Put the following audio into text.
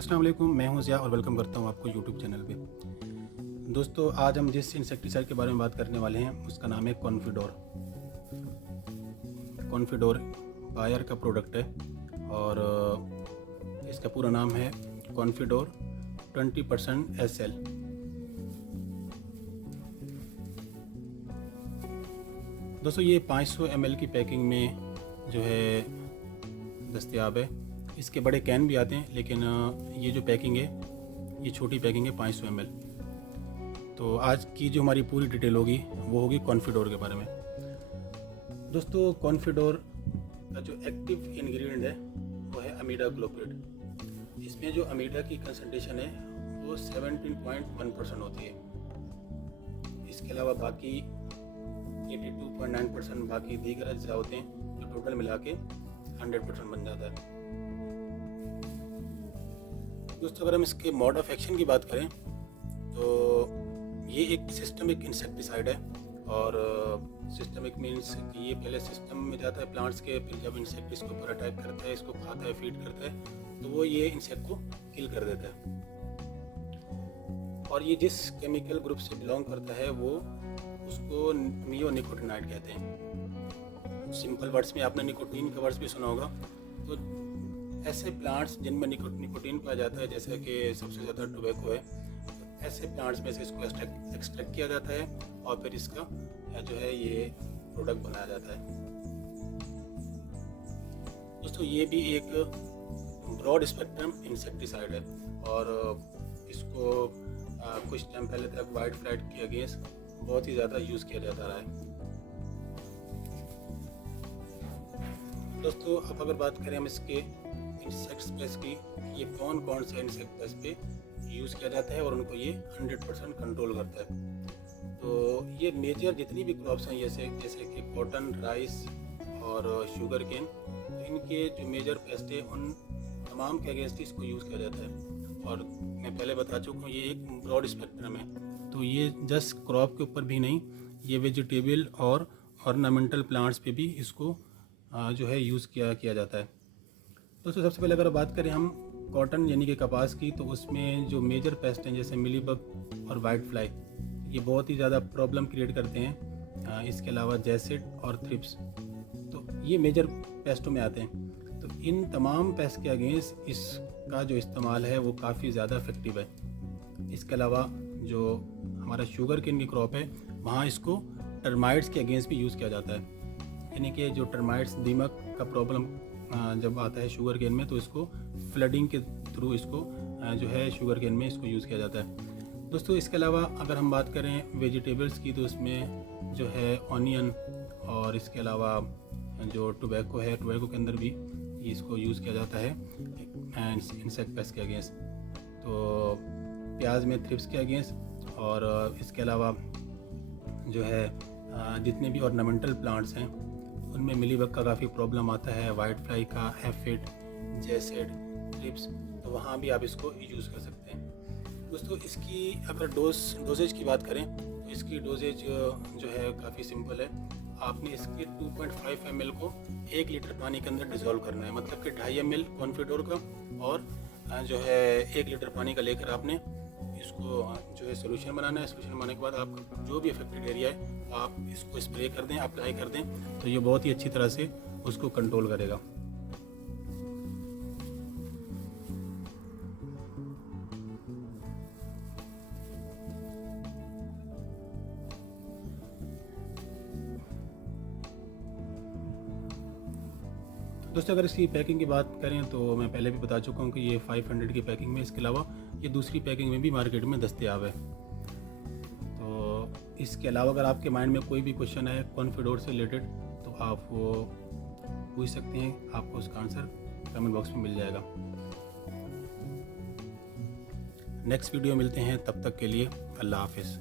अस्सलाम वालेकुम, मैं हूं ज़िया और वेलकम करता हूं आपको यूट्यूब चैनल पे। दोस्तों, आज हम जिस इंसेक्टिसाइड के बारे में बात करने वाले हैं उसका नाम है कॉन्फिडोर। कॉन्फिडोर बायर का प्रोडक्ट है और इसका पूरा नाम है कॉन्फिडोर 20% SL। दोस्तों, ये 500 ml की पैकिंग में जो है दस्तयाब है। इसके बड़े कैन भी आते हैं, लेकिन ये जो पैकिंग है ये छोटी पैकिंग है 500 ml। तो आज की जो हमारी पूरी डिटेल होगी वो होगी कॉन्फिडोर के बारे में। दोस्तों, कॉन्फिडोर का जो एक्टिव इंग्रेडिएंट है वो है अमीडा ग्लोप्रिड। इसमें जो अमीडा की कंसंट्रेशन है वो 17.1% होती है। इसके अलावा बाकी 82.9% बाकी दीगर अज्जा होते हैं, जो टोटल मिला के 100% बन जाता है। दोस्तों, अगर हम इसके मोड ऑफ एक्शन की बात करें तो ये एक सिस्टमिक इंसेक्टिसाइड है। और सिस्टमिक मीन्स कि ये पहले सिस्टम में जाता है प्लांट्स के, फिर जब इंसेक्ट इसको पूरा अटैक करता है, इसको खाता है, फीड करता है, तो वो ये इंसेक्ट को किल कर देता है। और ये जिस केमिकल ग्रुप से बिलोंग करता है वो उसको नियोनिकोटिनाइड कहते हैं। सिंपल वर्ड्स में आपने निकोटीन का वर्ड्स भी सुना होगा। तो ऐसे प्लांट्स जिनमें निकोटीन पाया जाता है, जैसे कि सबसे ज़्यादा टोबैको है, तो ऐसे प्लांट्स में से इसको एक्सट्रैक्ट किया जाता है और फिर इसका जो है ये प्रोडक्ट बनाया जाता है। दोस्तों, ये भी एक ब्रॉड स्पेक्ट्रम इंसेक्टिसाइड है और इसको कुछ टाइम पहले तक वाइट फ्लाइट के अगेंस्ट बहुत ही ज़्यादा यूज़ किया जाता रहा है। दोस्तों, अब अगर बात करें हम इसके इंसेक्ट पेस्ट की, ये कौन कौन से इंसेक्ट पेस्ट पे यूज़ किया जाता है और उनको ये 100% कंट्रोल करता है। तो ये मेजर जितनी भी क्रॉप्स हैं जैसे कि कॉटन, राइस और शुगर केन, तो इनके जो मेजर पेस्ट है उन तमाम के अगेंस्ट इसको यूज़ किया जाता है। और मैं पहले बता चुका हूँ ये एक ब्रॉड स्पेक्ट्रम है। तो ये जस्ट क्रॉप के ऊपर भी नहीं, ये वेजिटेबल और ऑर्नामेंटल प्लांट्स पे भी इसको जो है यूज़ किया जाता है। दोस्तों, सबसे पहले अगर बात करें हम कॉटन यानी कि कपास की, तो उसमें जो मेजर पेस्ट हैं जैसे मिलीबग और वाइट फ्लाई, ये बहुत ही ज़्यादा प्रॉब्लम क्रिएट करते हैं। इसके अलावा जैसिड और थ्रिप्स, तो ये मेजर पेस्टों में आते हैं। तो इन तमाम पेस्ट के अगेंस्ट इसका जो इस्तेमाल है वो काफ़ी ज़्यादा इफेक्टिव है। इसके अलावा जो हमारा शुगर केन की क्रॉप है वहाँ इसको टर्माइट्स के अगेंस्ट भी यूज़ किया जाता है। यानी कि जो टर्माइट्स, दीमक का प्रॉब्लम जब आता है शुगर केन में, तो इसको फ्लडिंग के थ्रू इसको जो है शुगर केन में इसको यूज़ किया जाता है। दोस्तों, इसके अलावा अगर हम बात करें वेजिटेबल्स की, तो इसमें जो है ऑनियन और इसके अलावा जो टोबैको है, टोबैको के अंदर भी इसको यूज़ किया जाता है इंसेक्ट पेस्ट के अगेंस्ट। तो प्याज में थ्रिप्स के अगेंस्ट, और इसके अलावा जो है जितने भी ऑर्नामेंटल प्लांट्स हैं उनमें मिलीबग का काफ़ी प्रॉब्लम आता है, वाइट फ्लाई का, एफिड, जैसिड, थ्रिप्स, तो वहाँ भी आप इसको यूज़ कर सकते हैं। दोस्तों, इसकी अगर डोजेज की बात करें तो इसकी डोजेज जो है काफ़ी सिंपल है। आपने इसके 2.5 ml को 1 लीटर पानी के अंदर डिज़ोल्व करना है, मतलब कि 2.5 ml कॉन्फिडोर का और जो है 1 लीटर पानी का लेकर आपने इसको जो है सोल्यूशन बनाना है। सोल्यूशन बनाने के बाद आप जो भी अफेक्टेड एरिया है आप इसको स्प्रे कर दें, अप्लाई कर दें, तो ये बहुत ही अच्छी तरह से उसको कंट्रोल करेगा। दोस्तों, अगर इसकी पैकिंग की बात करें तो मैं पहले भी बता चुका हूँ कि ये 500 की पैकिंग में, इसके अलावा ये दूसरी पैकिंग में भी मार्केट में दस्तयाब है। तो इसके अलावा अगर आपके माइंड में कोई भी क्वेश्चन है कॉन्फिडोर से रिलेटेड तो आप वो पूछ सकते हैं, आपको उसका आंसर कमेंट बॉक्स में मिल जाएगा। नेक्स्ट वीडियो मिलते हैं, तब तक के लिए अल्लाह हाफिज़।